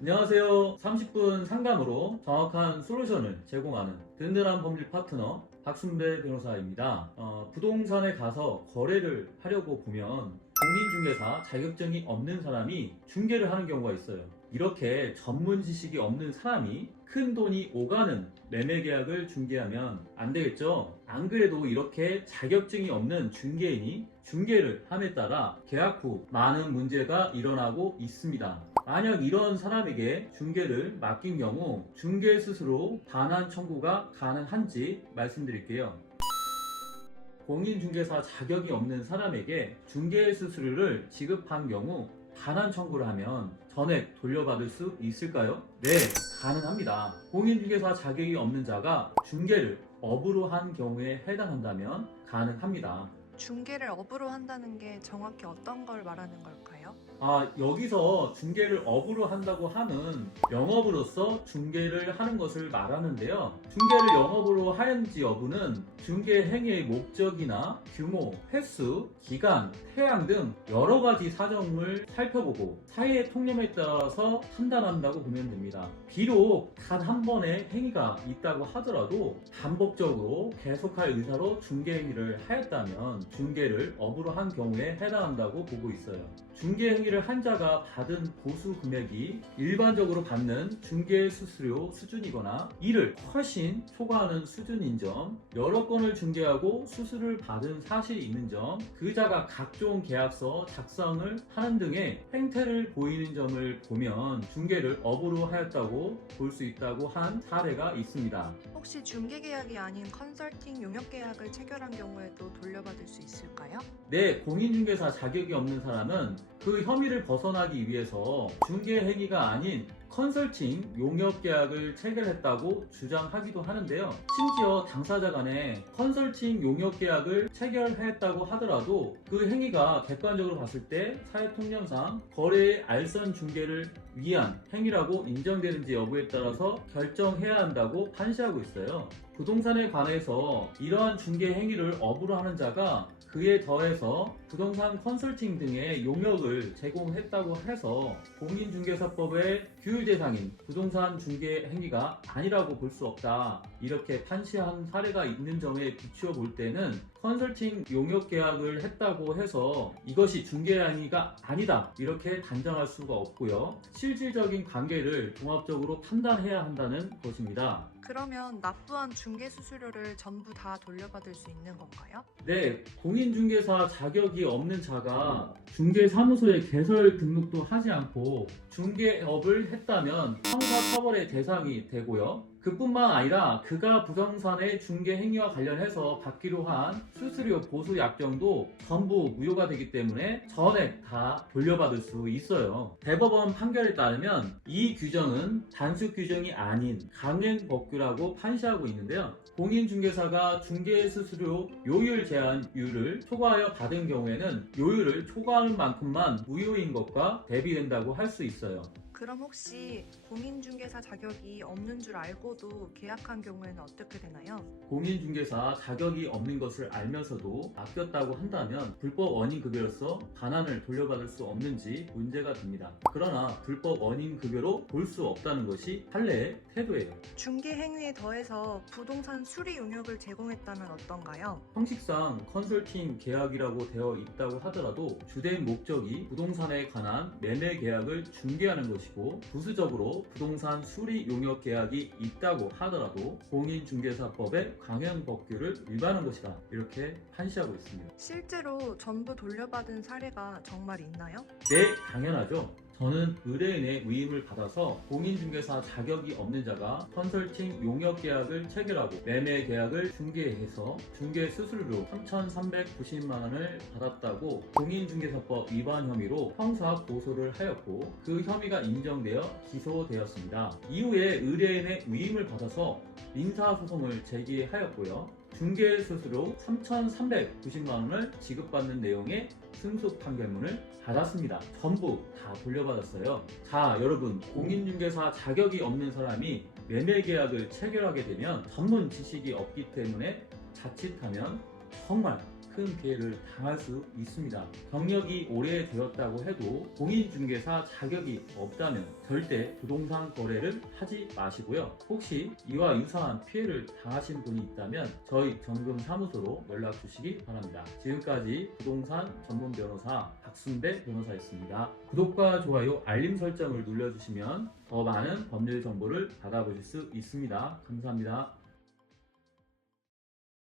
안녕하세요. 30분 상담으로 정확한 솔루션을 제공하는 든든한 법률 파트너 박순배 변호사입니다. 부동산에 가서 거래를 하려고 보면 공인중개사 자격증이 없는 사람이 중개를 하는 경우가 있어요. 이렇게 전문 지식이 없는 사람이 큰 돈이 오가는 매매 계약을 중개하면 안 되겠죠? 안 그래도 이렇게 자격증이 없는 중개인이 중개를 함에 따라 계약 후 많은 문제가 일어나고 있습니다. 만약 이런 사람에게 중개를 맡긴 경우 중개 스스로 반환 청구가 가능한지 말씀드릴게요. 공인중개사 자격이 없는 사람에게 중개 수수료를 지급한 경우 반환 청구를 하면 전액 돌려받을 수 있을까요? 네, 가능합니다. 공인중개사 자격이 없는 자가 중개를 업으로 한 경우에 해당한다면 가능합니다. 중개를 업으로 한다는 게 정확히 어떤 걸 말하는 걸까요? 여기서 중개를 업으로 한다고 함은 영업으로서 중개를 하는 것을 말하는데요. 중개를 영업으로 하는지 여부는 중개 행위의 목적이나 규모, 횟수, 기간, 태양 등 여러 가지 사정을 살펴보고 사회의 통념에 따라서 판단한다고 보면 됩니다. 비록 단 한 번의 행위가 있다고 하더라도 반복적으로 계속할 의사로 중개 행위를 하였다면 중개를 업으로 한 경우에 해당한다고 보고 있어요. 중개 행위를 한 자가 받은 보수 금액이 일반적으로 받는 중개 수수료 수준이거나 이를 훨씬 초과하는 수준인 점, 여러 건을 중개하고 수수료를 받은 사실이 있는 점, 그 자가 각종 계약서 작성을 하는 등의 행태를 보이는 점을 보면 중개를 업으로 하였다고 볼 수 있다고 한 사례가 있습니다. 혹시 중개 계약이 아닌 컨설팅 용역 계약을 체결한 경우에도 돌려받을 수 있을까요? 네, 공인중개사 자격이 없는 사람은 그 혐의를 벗어나기 위해서 중개 행위가 아닌 컨설팅 용역 계약을 체결했다고 주장하기도 하는데요. 심지어 당사자 간에 컨설팅 용역 계약을 체결했다고 하더라도 그 행위가 객관적으로 봤을 때 사회통념상 거래의 알선 중개를 위한 행위라고 인정되는지 여부에 따라서 결정해야 한다고 판시하고 있어요. 부동산에 관해서 이러한 중개 행위를 업으로 하는 자가 그에 더해서 부동산 컨설팅 등의 용역을 제공했다고 해서 공인중개사법의 규율 대상인 부동산 중개 행위가 아니라고 볼 수 없다. 이렇게 판시한 사례가 있는 점에 비추어 볼 때는 컨설팅 용역 계약을 했다고 해서 이것이 중개 행위가 아니다. 이렇게 단정할 수가 없고요. 실질적인 관계를 종합적으로 판단해야 한다는 것입니다. 그러면 납부한 중개 수수료를 전부 다 돌려받을 수 있는 건가요? 네, 공인중개사 자격이 없는 자가 중개사무소에 개설 등록도 하지 않고 중개업을 했다면 형사처벌의 대상이 되고요. 그뿐만 아니라 그가 부동산의 중개 행위와 관련해서 받기로 한 수수료 보수 약정도 전부 무효가 되기 때문에 전액 다 돌려받을 수 있어요. 대법원 판결에 따르면 이 규정은 단수 규정이 아닌 강행 법규라고 판시하고 있는데요. 공인중개사가 중개 수수료 요율 제한율을 초과하여 받은 경우에는 요율을 초과하는 만큼만 무효인 것과 대비된다고 할 수 있어요. 그럼 혹시 공인중개사 자격이 없는 줄 알고도 계약한 경우에는 어떻게 되나요? 공인중개사 자격이 없는 것을 알면서도 맡겼다고 한다면 불법 원인급여로서 반환을 돌려받을 수 없는지 문제가 됩니다. 그러나 불법 원인급여로 볼 수 없다는 것이 판례의 태도예요. 중개 행위에 더해서 부동산 수리 용역을 제공했다면 어떤가요? 형식상 컨설팅 계약이라고 되어 있다고 하더라도 주된 목적이 부동산에 관한 매매 계약을 중개하는 것이고 부수적으로 부동산 수리 용역 계약이 있다고 하더라도 공인중개사법의 강행 법규를 위반한 것이다. 이렇게 판시하고 있습니다. 실제로 전부 돌려받은 사례가 정말 있나요? 네, 당연하죠. 저는 의뢰인의 위임을 받아서 공인중개사 자격이 없는 자가 컨설팅 용역 계약을 체결하고 매매 계약을 중개해서 중개 수수료로 3,390만 원을 받았다고 공인중개사법 위반 혐의로 형사 고소를 하였고 그 혐의가 인정되어 기소되었습니다. 이후에 의뢰인의 위임을 받아서 민사소송을 제기하였고요. 중개 수수료 3,390만 원을 지급받는 내용의 승소 판결문을 받았습니다. 전부 다 돌려받았어요. 자, 여러분, 공인중개사 자격이 없는 사람이 매매 계약을 체결하게 되면 전문 지식이 없기 때문에 자칫하면 정말 큰 피해를 당할 수 있습니다. 경력이 오래되었다고 해도 공인중개사 자격이 없다면 절대 부동산 거래를 하지 마시고요. 혹시 이와 유사한 피해를 당하신 분이 있다면 저희 정금사무소로 연락 주시기 바랍니다. 지금까지 부동산 전문 변호사 박순배 변호사였습니다. 구독과 좋아요, 알림 설정을 눌러주시면 더 많은 법률 정보를 받아보실 수 있습니다. 감사합니다.